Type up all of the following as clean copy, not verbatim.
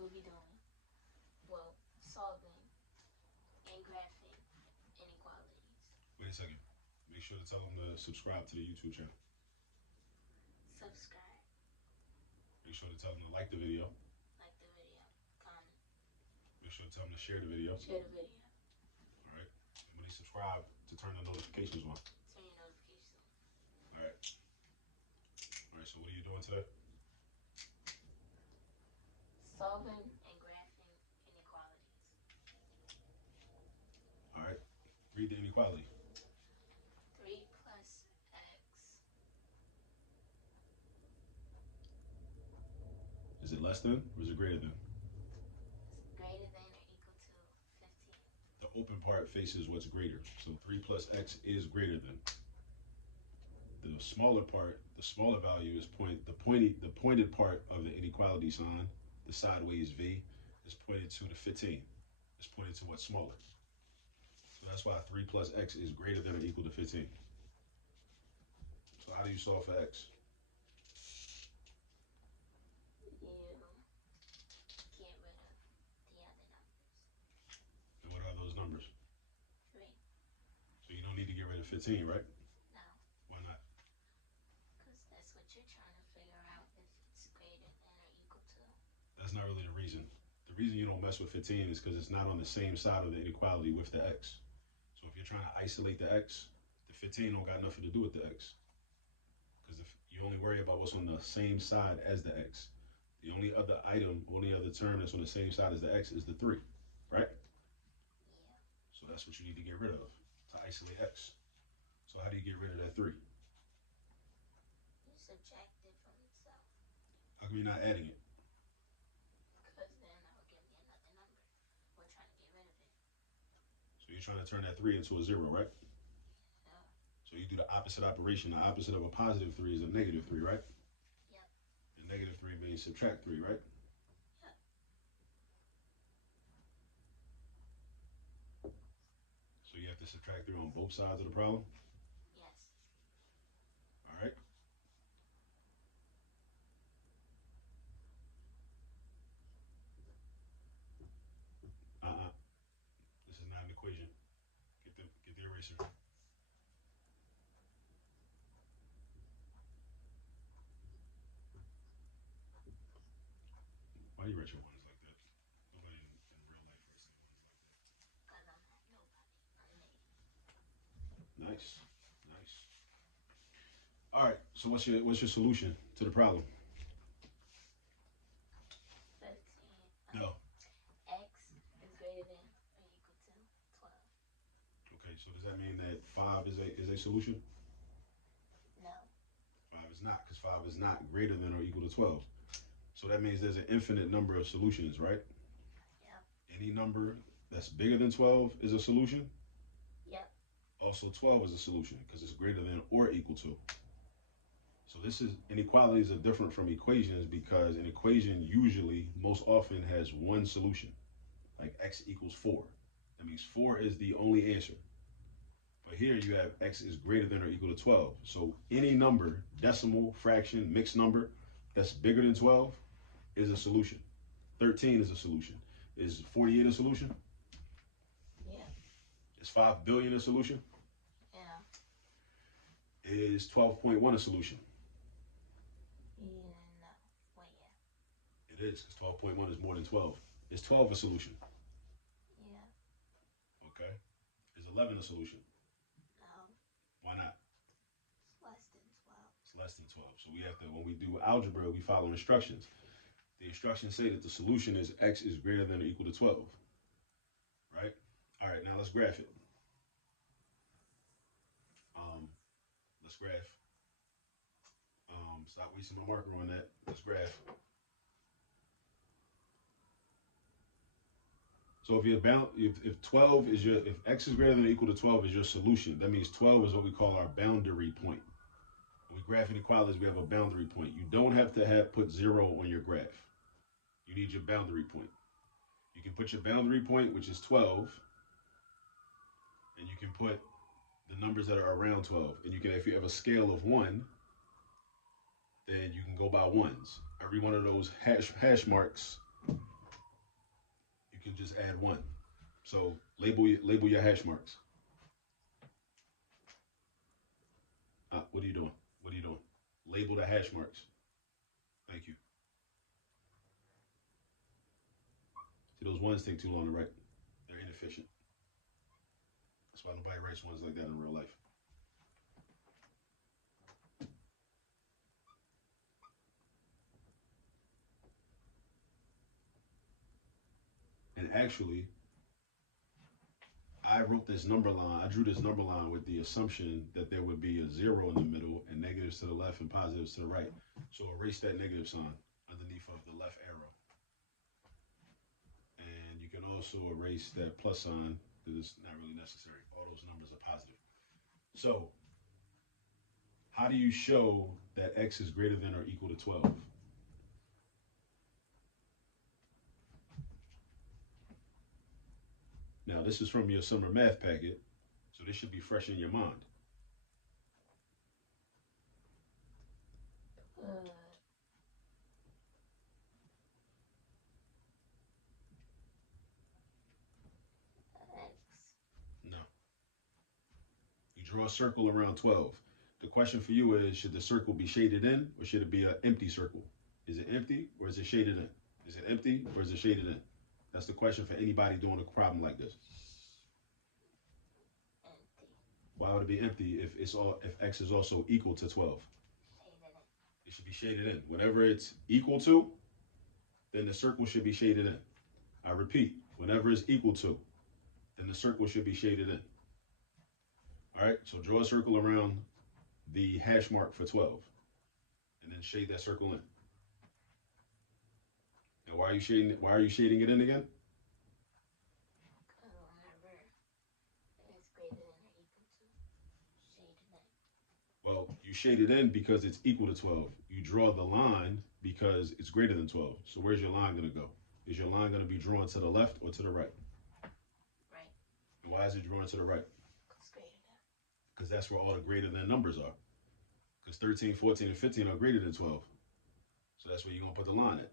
we'll be doing, well, solving and graphing inequalities. Wait a second. Make sure to tell them to subscribe to the YouTube channel. Subscribe, Make sure to tell them to like the video. like the video, comment, Make sure to tell them to share the video. share the video, All right. And when they subscribe, to turn the notifications on. turn your notifications on. All right. All right. So what are you doing today? Solving and graphing inequalities. All right. Read the inequality. 3 plus x Is it less than or is it greater than? is greater than or equal to 15. The open part faces what's greater. So 3 plus x is greater than. The smaller part, the smaller value is the pointed part of the inequality sign, the sideways V, is pointed to the 15. It's pointed to what's smaller. So that's why 3 plus x is greater than or equal to 15. So how do you solve for x? You get rid of the other numbers. And what are those numbers? 3. So you don't need to get rid of 15, right? No, Why not? because that's what you're trying to figure out if it's greater than or equal to. That's not really the reason. The reason you don't mess with 15 is because it's not on the same side of the inequality with the x. So if you're trying to isolate the x, the 15 don't got nothing to do with the x. Because if you only worry about what's on the same side as the x. The only other term that's on the same side as the x is the 3, right? Yeah, So that's what you need to get rid of to isolate x. So how do you get rid of that 3? you subtract it from itself, How come you're not adding it? because then that'll give me another number. We're trying to get rid of it. So you're trying to turn that 3 into a 0, right? Yeah. So you do the opposite operation. The opposite of a positive 3 is a negative 3, right? Yep. And negative 3 means subtract 3, right? Yep. So you have to subtract 3 on both sides of the problem? Yes. All right. This is not an equation. Get the eraser. Why do you write your ones like that? Nobody in real life writes their ones like that. Because I'm not nobody. I'm me. Nice, nice. All right. So what's your solution to the problem? 15. No. X is greater than or equal to 12. Okay. So does that mean that 5 is a solution? No. 5 is not, because 5 is not greater than or equal to 12. So that means there's an infinite number of solutions, right? Yep. Any number that's bigger than 12 is a solution. Yep. Also 12 is a solution because it's greater than or equal to. So inequalities are different from equations because an equation usually, most often, has one solution, like x equals 4. That means 4 is the only answer. But here you have x is greater than or equal to 12. So any number, decimal, fraction, mixed number, that's bigger than 12 is a solution. 13 is a solution. Is 48 a solution? Yeah. Is 5 billion a solution? Yeah. Is 12.1 a solution? No. Well, yeah. It is, because 12.1 is more than 12. Is 12 a solution? Yeah. Okay. Is 11 a solution? No. Why not? It's less than 12. It's less than 12. So we have to, when we do algebra, we follow instructions. The instructions say that the solution is x is greater than or equal to 12. Right? All right, now let's graph it. Let's graph. Stop wasting my marker on that. Let's graph. So if 12 is if x is greater than or equal to 12 is your solution, that means 12 is what we call our boundary point. When we graph inequalities, we have a boundary point. You don't have to put 0 on your graph. You need your boundary point. You can put your boundary point, which is 12, and you can put the numbers that are around 12. And you can, if you have a scale of 1, then you can go by ones. Every one of those hash marks you can just add 1. So label your hash marks. What are you doing? What are you doing? Label the hash marks. Thank you. See, those ones take too long to write. They're inefficient. That's why nobody writes ones like that in real life. And actually, I wrote this number line. I drew this number line with the assumption that there would be a 0 in the middle and negatives to the left and positives to the right. So erase that negative sign underneath of the left arrow. And you can also erase that plus sign because it's not really necessary. All those numbers are positive. So how do you show that x is greater than or equal to 12? Now, this is from your summer math packet, so this should be fresh in your mind. X. No. You draw a circle around 12. The question for you is, should the circle be shaded in or should it be an empty circle? Is it empty or is it shaded in? Is it empty or is it shaded in? That's the question for anybody doing a problem like this. Empty. Why would it be empty if x is also equal to 12? Shaded in. It should be shaded in. Whatever it's equal to, then the circle should be shaded in. I repeat, whenever it's equal to, then the circle should be shaded in. All right, so draw a circle around the hash mark for 12 and then shade that circle in. And why are you shading it in again? Whenever it's greater than or equal to, shaded in. Well, you shade it in because it's equal to 12. You draw the line because it's greater than 12. So where's your line going to go? Is your line going to be drawn to the left or to the right? Right. And why is it drawn to the right? It's greater than. Because that's where all the greater than numbers are. Because 13, 14, and 15 are greater than 12. So that's where you're going to put the line at.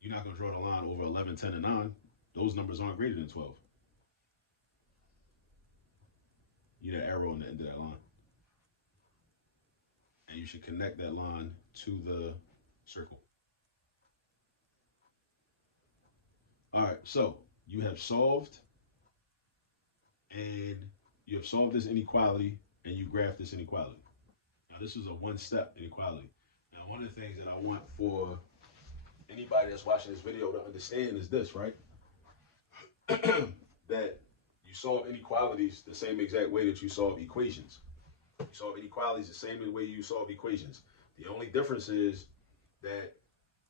You're not going to draw the line over 11, 10, and 9. Those numbers aren't greater than 12. You need an arrow on the end of that line. And you should connect that line to the circle. All right, so you have solved, and you have solved this inequality, and you graph this inequality. Now, this is a one-step inequality. Now, one of the things that I want for anybody that's watching this video to understand is this, right? That you solve inequalities the same exact way that you solve equations. You solve inequalities the same way you solve equations. The only difference is that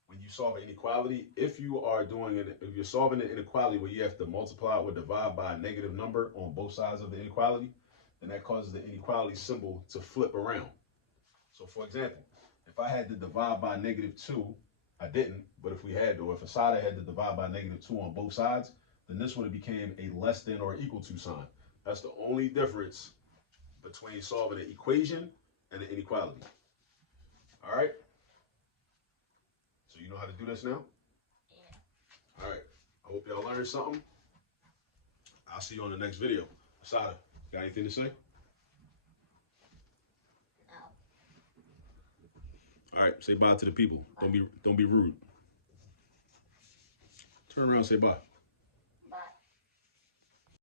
when you solve an inequality, if you're solving an inequality where you have to multiply or divide by a negative number on both sides of the inequality, then that causes the inequality symbol to flip around. So for example, if I had to divide by -2, I didn't, but if we had to, or if Assata had to divide by -2 on both sides, then this would have became a less than or equal to sign. That's the only difference between solving an equation and an inequality. All right? So you know how to do this now? Yeah. All right. I hope y'all learned something. I'll see you on the next video. Assata, got anything to say? No. All right, say bye to the people. Bye. Don't be rude. Turn around and say bye.